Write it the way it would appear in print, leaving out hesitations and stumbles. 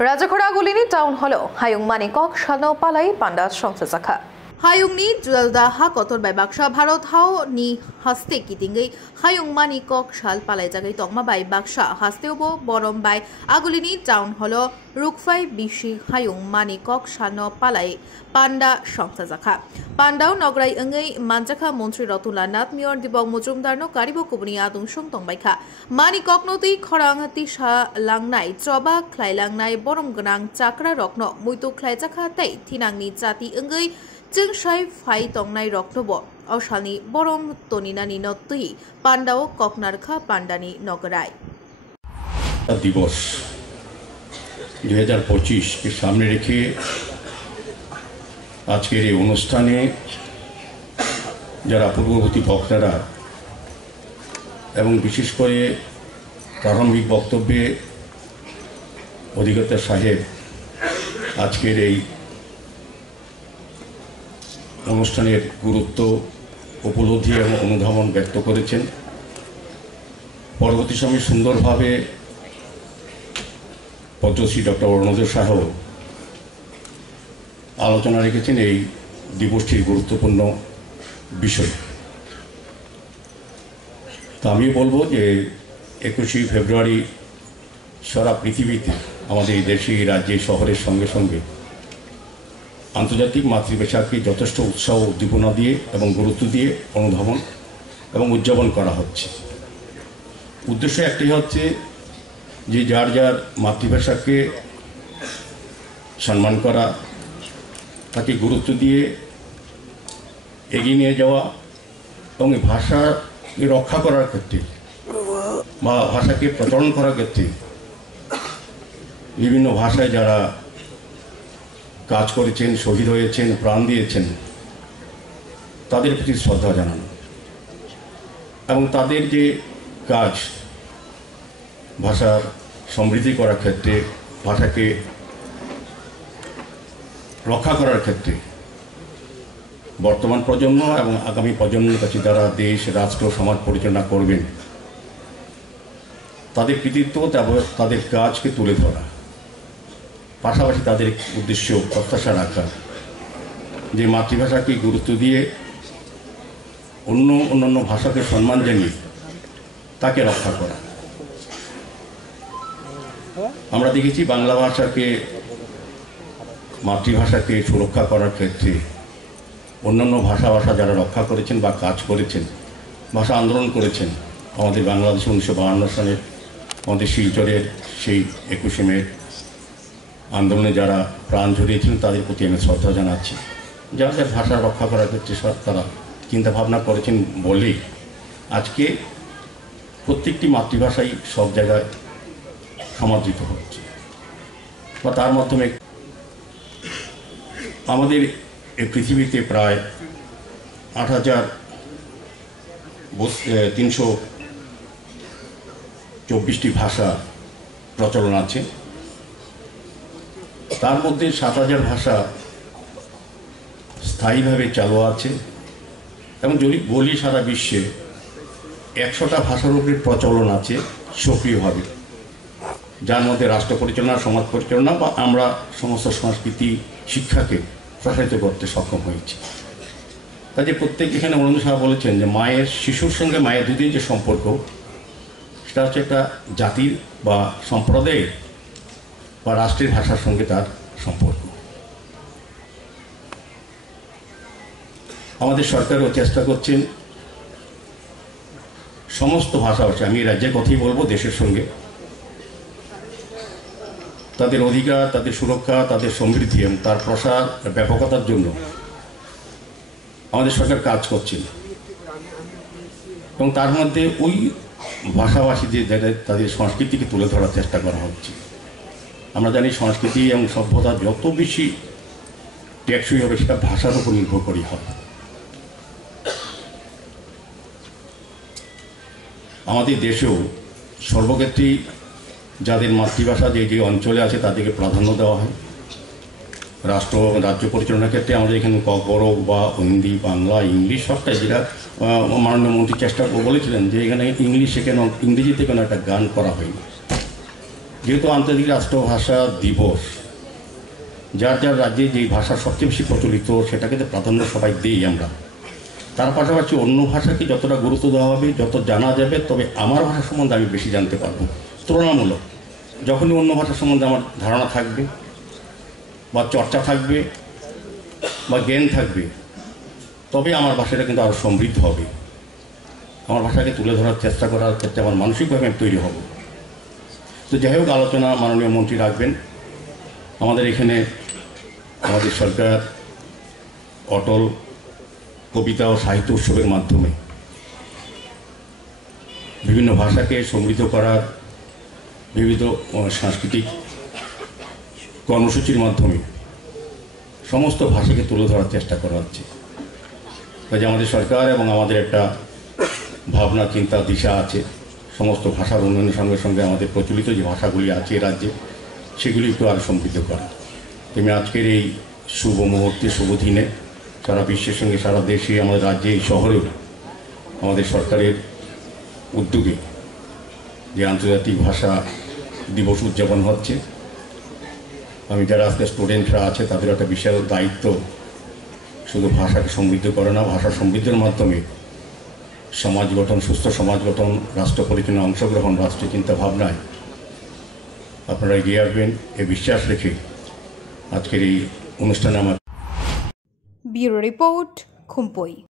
राजाखोरागुलिनि town hello हायुंमानि कक सानो पालाई पांडा संसाजाखा हायुंनि जुलदाहा Qatar bye Baksa Bharat हाव नि हस्ते कितिंगै हायुंमानि कक साल पालाई जागै तंगमा बाय बाक्सा हस्तेवबो बरम बाय आगुलिनि टाउन हलो रुकफाई बिसि हायुंमानि कक सानो पालाई पांडा संसाजाखा पांडाव नगराय अंगै मानजाखा मन्त्री रतुला नाथ मेयर दिबक मुजुमदारनो कारिबो कुबनि आदुं सं तंबायखा मानि कक नति खरां तिसा लांनाय चबा ख्लायलांनाय बरम गोनां चाक्रा रकनो मुइतु ख्लायजाखा तै थिनांनि जाति अंगै जोंसाय फाइ तंनाय रक्तबो अशालनि बरम तनिनानि नत्तुई पांडाव ककनारखा पांडानि नगराय दिवस 2025 के सामने रेखे आजकेर এই অনুষ্ঠানে যারা পূর্ববর্তী বক্তারা এবং বিশেষ করে প্রারম্ভিক বক্তব্যে অধিকর্তা সাহেব আজকের এই অনুষ্ঠানের গুরুত্ব উপলব্ধি এবং অনুধাবন ব্যক্ত করেছেন। পরবর্তী সময়ে সুন্দরভাবে পদ্মশ্রী ডক্টর অরুণোদয় সাহ আলোচনা রেখেছেন এই দিবসটির গুরুত্বপূর্ণ বিষয়। তো আমি বলবো যে 21শে ফেব্রুয়ারি সারা পৃথিবীতে আমাদের দেশে রাজ্যে শহরের সঙ্গে সঙ্গে আন্তর্জাতিক মাতৃভাষাকে যথেষ্ট উৎসাহ উদ্দীপনা দিয়ে এবং গুরুত্ব দিয়ে অনুধাবন এবং উদযাপন করা হচ্ছে। উদ্দেশ্য একটাই হচ্ছে যে যার যার মাতৃভাষাকে সম্মান করা, তাকে গুরুত্ব দিয়ে এগিয়ে নিয়ে যাওয়া এবং ভাষাকে রক্ষা করার ক্ষেত্রে বা ভাষাকে প্রচলন করার ক্ষেত্রে বিভিন্ন ভাষায় যারা কাজ করেছেন, শহীদ হয়েছেন, প্রাণ দিয়েছেন, তাদের প্রতি শ্রদ্ধা জানানো এবং তাদের যে কাজ ভাষার সমৃদ্ধি করার ক্ষেত্রে, ভাষাকে রক্ষা করার ক্ষেত্রে বর্তমান প্রজন্ম এবং আগামী প্রজন্মের কাছে যারা দেশ, রাষ্ট্র, সমাজ পরিচালনা করবেন তাদের কৃতিত্ব, তাদের কাজকে তুলে ধরা, পাশাপাশি তাদের উদ্দেশ্য প্রত্যাশা রাখা যে মাতৃভাষাকে গুরুত্ব দিয়ে অন্যান্য ভাষাকে সম্মান জানিয়ে তাকে রক্ষা করা। আমরা দেখেছি বাংলা ভাষাকে, মাতৃভাষাকে সুরক্ষা করার ক্ষেত্রে অন্যান্য ভাষা যারা রক্ষা করেছেন বা কাজ করেছেন, ভাষা আন্দোলন করেছেন, আমাদের বাংলাদেশে 1952 সালে আমাদের শিলচরের সেই 21শে মে আন্দোলনে যারা প্রাণ ঝরিয়েছিলেন তাদের প্রতি আমি শ্রদ্ধা জানাচ্ছি। যারা ভাষা রক্ষা করার ক্ষেত্রে তারা চিন্তাভাবনা করেছেন বলেই আজকে প্রত্যেকটি মাতৃভাষাই সব জায়গায় সমাদৃত হচ্ছে বা তার মাধ্যমে আমাদের এই পৃথিবীতে প্রায় 8,324টি ভাষা প্রচলন আছে। তার মধ্যে 7,000 ভাষা স্থায়ীভাবে চালু আছে এবং যদি বলি সারা বিশ্বে 100টা ভাষার উপরে প্রচলন আছে সক্রিয়ভাবে, যার মধ্যে রাষ্ট্র পরিচালনা, সমাজ পরিচালনা বা আমরা সমস্ত সংস্কৃতি শিক্ষাকে প্রসারিত করতে সক্ষম হয়েছি। কাজে প্রত্যেক এখানে অরুণোদয় সাহা বলেছেন যে শিশুর সঙ্গে মায়ের দুধের যে সম্পর্ক, সেটা হচ্ছে একটা জাতির বা সম্প্রদায়ের বা রাষ্ট্রের ভাষার সঙ্গে তার সম্পর্ক। আমাদের সরকারও চেষ্টা করছেন সমস্ত ভাষাভাষী, আমি রাজ্যের কথাই বলবো, দেশের সঙ্গে তাদের অধিকার, তাদের সুরক্ষা, তাদের সমৃদ্ধি এবং তার প্রসার ব্যাপকতার জন্য আমাদের সরকার কাজ করছেন এবং তার মধ্যে ওই ভাষাভাষীদের তাদের সংস্কৃতিকে তুলে ধরার চেষ্টা করা হচ্ছে। আমরা জানি সংস্কৃতি এবং সভ্যতা যত বেশি টেকসই হবে সেটা ভাষার উপর নির্ভর করে হবে। আমাদের দেশেও সর্বক্ষেত্রেই যাদের মাতৃভাষা যে অঞ্চলে আছে তাদেরকে প্রাধান্য দেওয়া হয়। রাজ্য পরিচালনার ক্ষেত্রে আমাদের এখানে বড় বা হিন্দি, বাংলা, ইংলিশ সবটাই, যেটা মাননীয় মন্ত্রী চেষ্টা বলেছিলেন যে এখানে ইংলিশে কেন, ইংরেজিতে কেন একটা গান করা হয়নি। যেহেতু আন্তর্জাতিক রাষ্ট্রভাষা দিবস, যার যার রাজ্যে যেই ভাষা সবচেয়ে বেশি প্রচলিত সেটাকে তো প্রাধান্য সবাই দিই আমরা। তার পাশাপাশি অন্য ভাষাকে যতটা গুরুত্ব দেওয়া হবে, যত জানা যাবে, তবে আমার ভাষা সম্বন্ধে আমি বেশি জানতে পারবো। তুলনামূলক যখনই অন্য ভাষা সম্বন্ধে আমার ধারণা থাকবে বা চর্চা থাকবে বা জ্ঞান থাকবে, তবে আমার ভাষাটা কিন্তু আরও সমৃদ্ধ হবে। আমার ভাষাকে তুলে ধরার চেষ্টা করার ক্ষেত্রে আমার মানসিকভাবে আমি তৈরি হব। তো যাই হোক, আলোচনা মাননীয় মন্ত্রী রাখবেন। আমাদের এখানে আমাদের সরকার অটল কবিতা ও সাহিত্য উৎসবের মাধ্যমে বিভিন্ন ভাষাকে সমৃদ্ধ করার বিবিধ সাংস্কৃতিক কর্মসূচির মাধ্যমে সমস্ত ভাষাকে তুলে ধরার চেষ্টা করা হচ্ছে। কাজে আমাদের সরকার এবং আমাদের একটা ভাবনা, চিন্তা, দিশা আছে সমস্ত ভাষার উন্নয়নের সঙ্গে সঙ্গে আমাদের প্রচলিত যে ভাষাগুলি আছে রাজ্যে সেগুলি একটু আরও সমৃদ্ধ করা। তেমনি আজকের এই শুভ মুহূর্তে, শুভ দিনে সারা বিশ্বের সঙ্গে সারা দেশে, আমাদের রাজ্যে, এই শহরেও আমাদের সরকারের উদ্যোগে যে আন্তর্জাতিক ভাষা দিবস উদযাপন হচ্ছে, আমি যারা আজকে স্টুডেন্টরা আছে তাদের একটা বিশাল দায়িত্ব, শুধু ভাষাকে সমৃদ্ধ করে না, ভাষা সমৃদ্ধের মাধ্যমে সমাজ গঠন, সুস্থ সমাজ গঠন, রাষ্ট্র পরিচালনায় অংশগ্রহণ, রাষ্ট্রীয় চিন্তা ভাবনায় আপনারা এগিয়ে আসবেন এই বিশ্বাস রেখে আজকের এই অনুষ্ঠানে আমার ব্যুরো রিপোর্ট, খুম্পই।